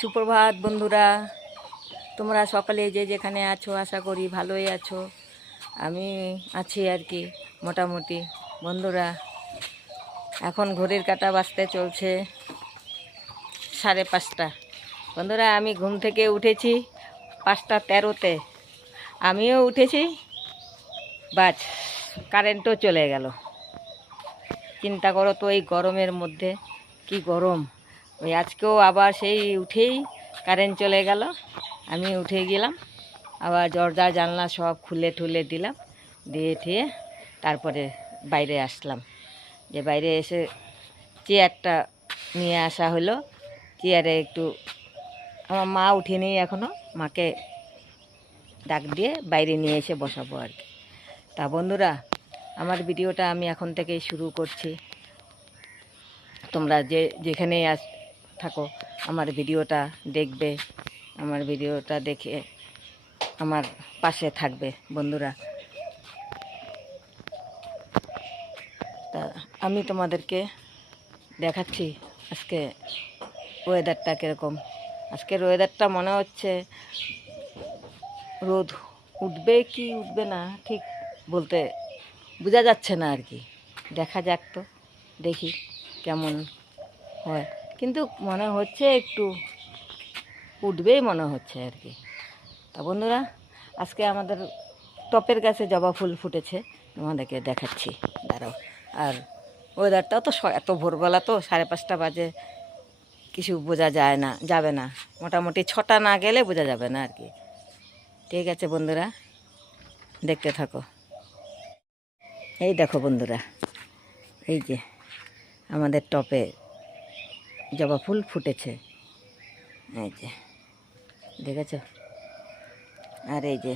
সুপ্রভাত বন্ধুরা। তোমরা সকালে যে যেখানে আছো, আশা করি ভালোই আছো। আমি আছি আর কি, মোটামুটি। বন্ধুরা, এখন ঘড়ির কাটা বাজতে চলছে সাড়ে পাঁচটা। বন্ধুরা, আমি ঘুম থেকে উঠেছি পাঁচটা তেরোতে। আমিও উঠেছি বাস কারেন্টও চলে গেল। চিন্তা করো তো এই গরমের মধ্যে, কি গরম। ওই আজকেও আবার সেই উঠেই কারেন্ট চলে গেল। আমি উঠে গেলাম, আবার দরজা, জানলা সব খুলে ঠুলে দিলাম, দিয়ে ঠিয়ে তারপরে বাইরে আসলাম। যে বাইরে এসে চেয়ারটা নিয়ে আসা হলো। চেয়ারে একটু আমার মা উঠেনি এখনও মাকে ডাক দিয়ে বাইরে নিয়ে এসে বসাবো আর কি। তা বন্ধুরা, আমার ভিডিওটা আমি এখন থেকেই শুরু করছি। তোমরা যে যেখানেই আস থাকো। আমার ভিডিওটা দেখবে, আমার ভিডিওটা দেখে আমার পাশে থাকবে, বন্ধুরা। তা আমি তোমাদেরকে দেখাচ্ছি আজকে ওয়েদারটা কীরকম। আজকের ওয়েদারটা মনে হচ্ছে রোদ উঠবে কি উঠবে না, ঠিক বলতে বোঝা যাচ্ছে না আর কি। দেখা যাক তো, দেখি কেমন হয়। কিন্তু মনে হচ্ছে একটু উঠবেই মনে হচ্ছে আর কি। তা বন্ধুরা, আজকে আমাদের টপের গাছে জবা ফুল ফুটেছে, তোমাদেরকে দেখাচ্ছি। দাঁড়াও। আর ওয়েদারটাও তো এত ভোরবেলা তো সাড়ে পাঁচটা বাজে, কিছু বোঝা যায় না, যাবে না। মোটামুটি ছটা না গেলে বোঝা যাবে না আর কি। ঠিক আছে বন্ধুরা, দেখতে থাকো। এই দেখো বন্ধুরা, এই যে আমাদের টপে জবা ফুল ফুটেছে। এই যে, দেখেছ? আর এই যে,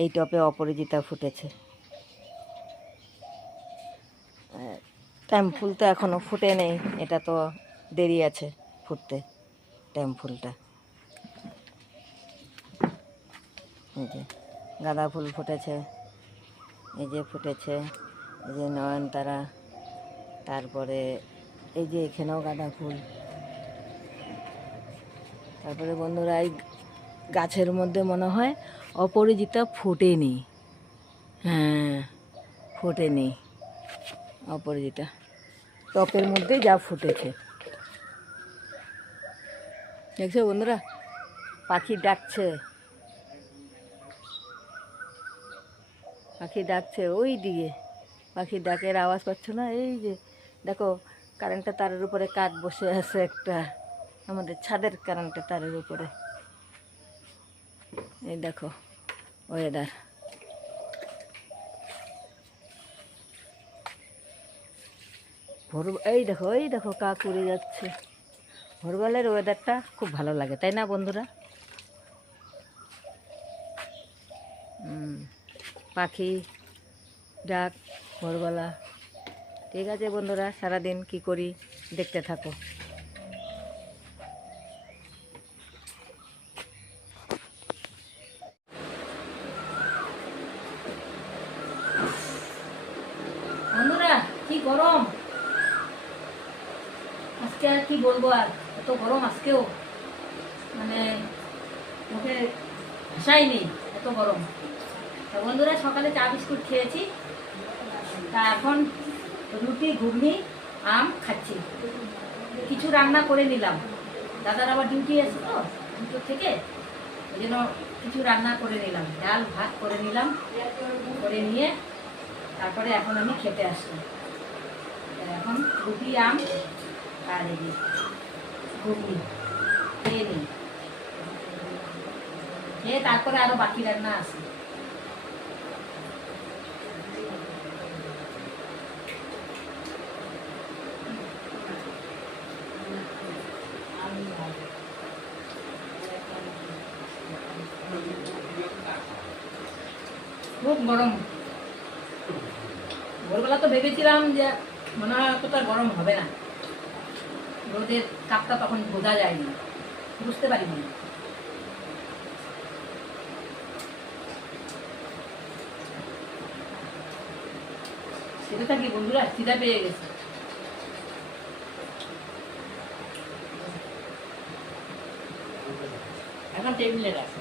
এই টপে অপরাজিতা ফুটেছে। টাইম ফুল তো এখনও ফুটে নেই, এটা তো দেরি আছে ফুটতে টাইম ফুলটা এই যে, গাঁদা ফুল ফুটেছে, এই যে ফুটেছে, এই যে নয়নতারা, তারপরে এই যে এখানেও গাঁদা ফুল। তারপরে বন্ধুরা, এই গাছের মধ্যে মনে হয় অপরাজিতা ফোটেনি। হ্যাঁ ফোটেনি অপরাজিতা। টপের মধ্যে যা ফুটেছে। দেখছ বন্ধুরা? পাখি ডাকছে। পাখি ডাকছে ওই দিকে। পাখি ডাকের আওয়াজ পাচ্ছ না, এই যে দেখো কারেন্টটা তারের উপরে কাক বসে আছে একটা। আমাদের ছাদের কারেন্টটা তারের উপরে। এই দেখো ওয়েদার ভোর এই দেখো এই দেখো কাক উড়ে যাচ্ছে। ভোরবেলার ওয়েদারটা খুব ভালো লাগে, তাই না বন্ধুরা? পাখি, ডাক, ভোরবেলা। ঠিক আছে বন্ধুরা, সারাদিন কি করি দেখতে থাকো। বন্ধুরা, কি গরম? আজকে আর কি বলব আর, এত গরম আজকেও। মানে মুখে ভাষাই এত গরম। বন্ধুরা, সকালে চা বিস্কুট খেয়েছি। তা এখন রুটি, ঘুগনি, আম খাচ্ছি। কিছু রান্না করে নিলাম। দাদার আবার ডিউটি আছে তো দুটো থেকে। ওই জন্য কিছু রান্না করে নিলাম। ডাল, ভাত করে নিলাম। করে নিয়ে তারপরে এখন আমি খেতে আসলাম এখন রুটি, আম আর ঘুগনি। খেয়ে নিই। খেয়ে তারপরে আরও বাকি রান্না আছে। খুব গরম। ভোরবেলা তো ভেবেছিলাম যে মনে হয় অতটা গরম হবে না। রোদের তাপটা তখন বোঝা যায়নি। বুঝতে পারিনি। সেটা থাকি বন্ধুরা, খিদা পেয়ে গেছে। এখন টেবিলে রাখো।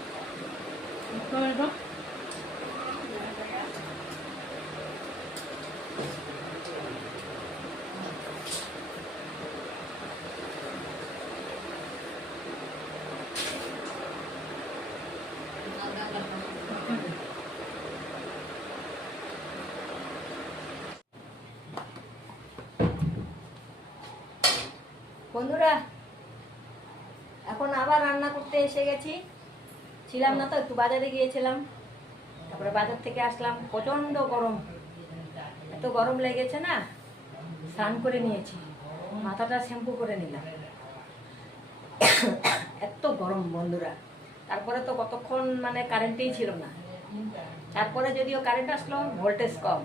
বন্ধুরা, এখন আবার রান্না করতে এসে গেছি। ছিলাম না তো, একটু বাজারে গিয়েছিলাম। তারপরে বাজার থেকে আসলাম, প্রচণ্ড গরম। এত গরম লেগেছে না, স্নান করে নিয়েছি। মাথাটা শ্যাম্পু করে নিলাম। এত গরম বন্ধুরা। তারপরে তো কতক্ষণ মানে কারেন্টেই ছিল না। তারপরে যদিও কারেন্ট আসলো ভোল্টেজ কম।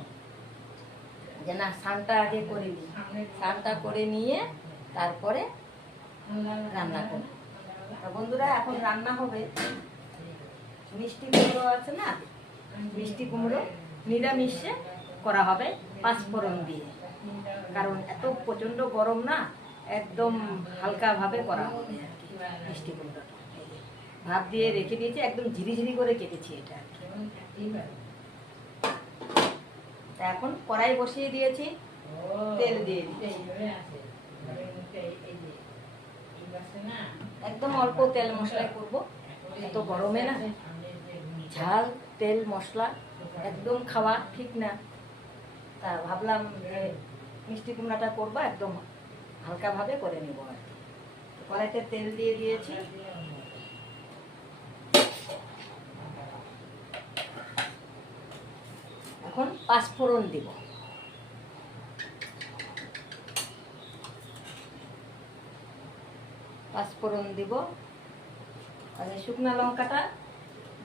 যে না, স্নানটা আগে করে নিই। স্নানটা করে নিয়ে তারপরে রান্না করি বন্ধুরা, এখন রান্না হবে মিষ্টি কুমড়ো আছে না? মিষ্টি কুমড়ো নিরামিষে করা হবে পাঁচফোড়ন দিয়ে। কারণ এত প্রচণ্ড গরম না, একদম হালকাভাবে করা হবে মিষ্টি কুমড়োটা। ভাত দিয়ে রেখে দিয়েছি, একদম ঝিরিঝিরি করে কেটেছি এটা এখন কড়াই বসিয়ে দিয়েছি, তেল দিয়ে দিচ্ছি। একদম অল্প তেল মশলাই করব। এত গরমে না। ঝাল, তেল, মশলা একদম খাওয়া ঠিক না। তা ভাবলাম যে মিষ্টি কুমড়াটা করব, একদম হালকাভাবে করে নেব আর কড়াইতে তেল দিয়ে দিয়েছি। এখন পাঁচফোড়ন দিব। পাঁচফোড়ন দিব। আর শুকনা লঙ্কাটা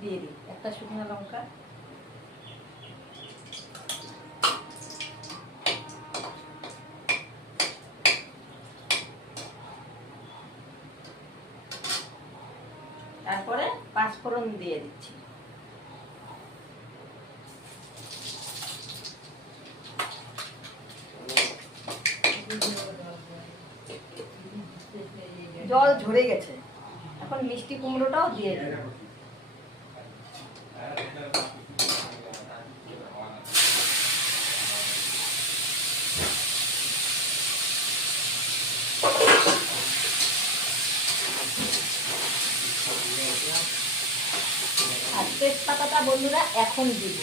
দিয়ে দিই। একটা শুকনা লঙ্কা। তারপরে পাঁচফোড়ন দিয়ে দিচ্ছি জল ঝরে গেছে। এখন মিষ্টি কুমড়োটাও দিয়ে দিই। আর তেজপাতাটা বন্ধুরা এখন দিব।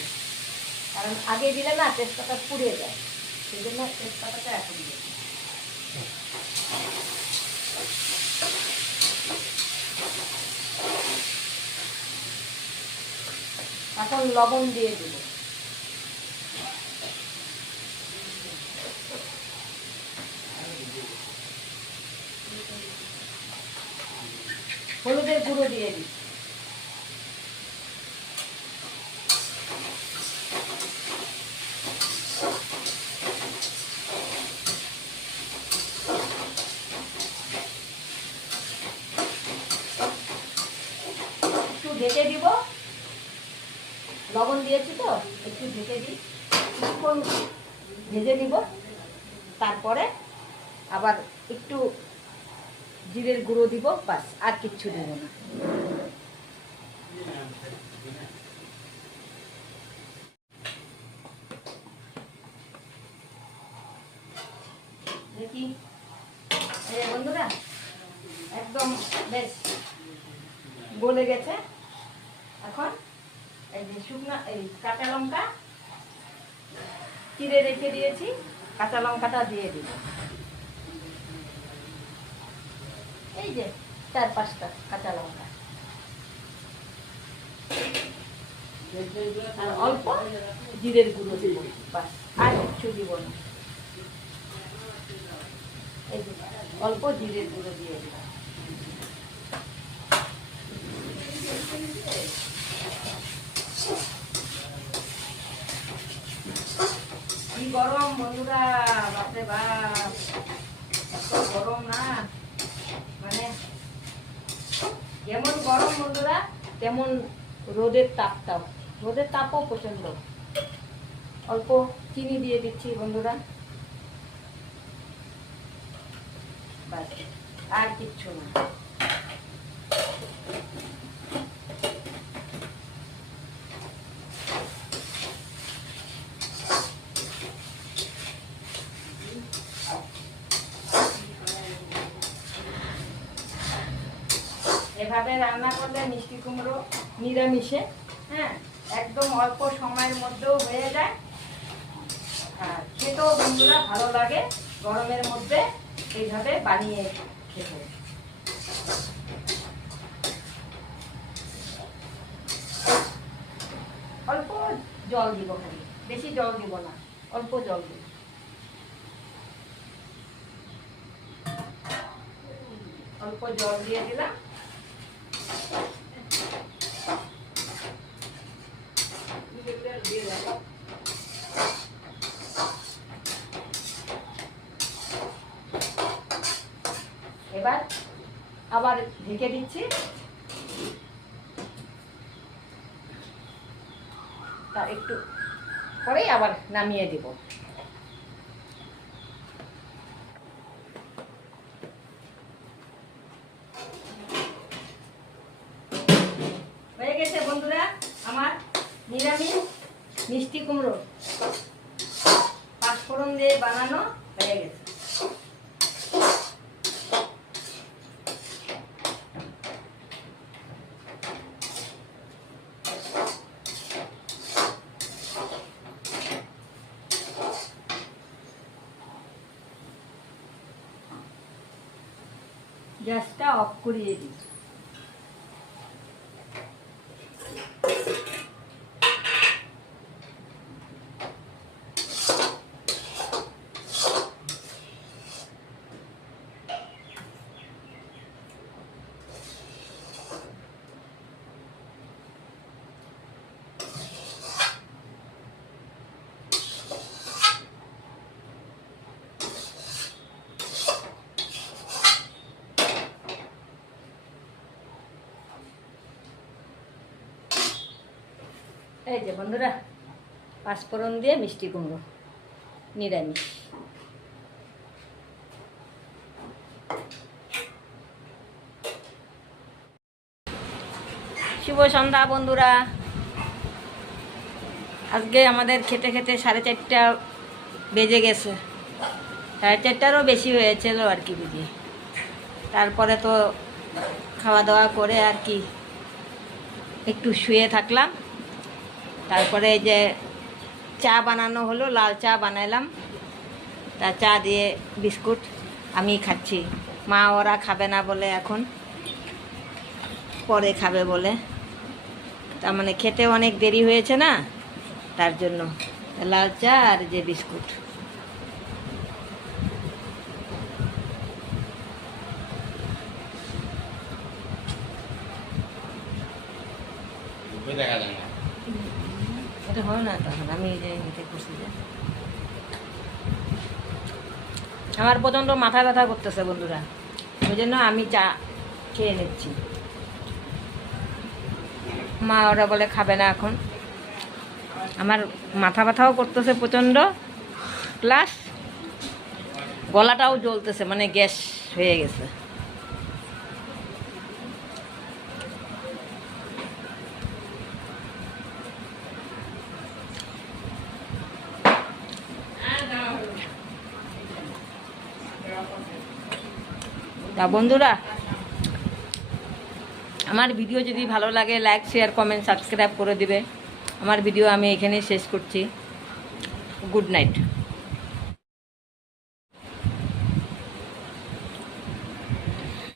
কারণ আগে দিলে না তেজপাতা পুড়ে যায়। সেই জন্য তেজপাতাটা এখন দিব এখন লবণ দিয়ে দিব। হলুদের গুঁড়ো দিয়ে দিই। ঢেকে দিব। লবণ দিয়েছি তো, একটু ঢেকে দিই। কিছুক্ষণ ভেজে নিব। তারপরে আবার একটু জিরের গুঁড়ো দিব, বাস, আর কিচ্ছু দেব না। বন্ধুরা, একদম বেশ গলে গেছে। এখন এই যে শুকনা, এই কাঁচা লঙ্কা চিড়ে রেখে দিয়েছি, কাঁচা লঙ্কাটা দিয়ে দিব এই যে চার পাঁচটা কাঁচা লঙ্কা। অল্প জিরের গুঁড়ো দিব আর কিচ্ছু দিব অল্প জিরের গুঁড়ো দিয়ে দিব গরম বন্ধুরা, বাপরে বাপ। এত গরম না? মানে যেমন গরম বন্ধুরা, তেমন রোদের তাপটাও। রোদের তাপও প্রচণ্ড অল্প চিনি দিয়ে দিচ্ছি বন্ধুরা। আর কিচ্ছু না। এভাবে রান্না করলে মিষ্টি কুমড়ো নিরামিষে হ্যাঁ একদম অল্প সময়ের মধ্যেও হয়ে যায়। আর খেতেও বন্ধুরা ভালো লাগে, গরমের মধ্যে এইভাবে বানিয়ে খেতে। অল্প জল দিব খালি, বেশি জল দিব না, অল্প জল দিব। অল্প জল দিয়ে দিলাম এবার আবার ঢেকে দিচ্ছি। তা একটু পরেই আবার নামিয়ে দিব হয়ে গেছে বন্ধুরা আমার নিরামিষ মিষ্টি কুমড়ো পাঁচফোড়ন দিয়ে বানানো হয়ে গেছে গ্যাসটা অফ করিয়ে দিই। এই যে বন্ধুরা পাঁচফোড়ন দিয়ে মিষ্টি কুমড়ো, নিরামিষ। শুভ সন্ধ্যা বন্ধুরা। আজকে আমাদের খেতে খেতে সাড়ে চারটা বেজে গেছে। সাড়ে চারটারও বেশি হয়েছিল আর কি বুঝি তারপরে তো খাওয়া দাওয়া করে আর কি একটু শুয়ে থাকলাম। তারপরে এই যে চা বানানো হলো, লাল চা বানাইলাম। তা চা দিয়ে বিস্কুট আমি খাচ্ছি। মা ওরা খাবে না বলে এখন, পরে খাবে বলে। তার মানে খেতে অনেক দেরি হয়েছে না, তার জন্য। লাল চা আর যে বিস্কুট রূপে দেখা যায় না এটা হয় আমার প্রচণ্ড মাথা ব্যথা করতেছে বন্ধুরা। ওই জন্য আমি চা খেয়ে নিচ্ছি। মা ওরা বলে খাবে না এখন। আমার মাথা ব্যথাও করতেছে প্রচণ্ড। প্লাস গলাটাও জ্বলতেছে মানে গ্যাস হয়ে গেছে। তা বন্ধুরা, আমার ভিডিও যদি ভালো লাগে লাইক শেয়ার কমেন্ট সাবস্ক্রাইব করে দিবে। আমার ভিডিও আমি এখানেই শেষ করছি। Good night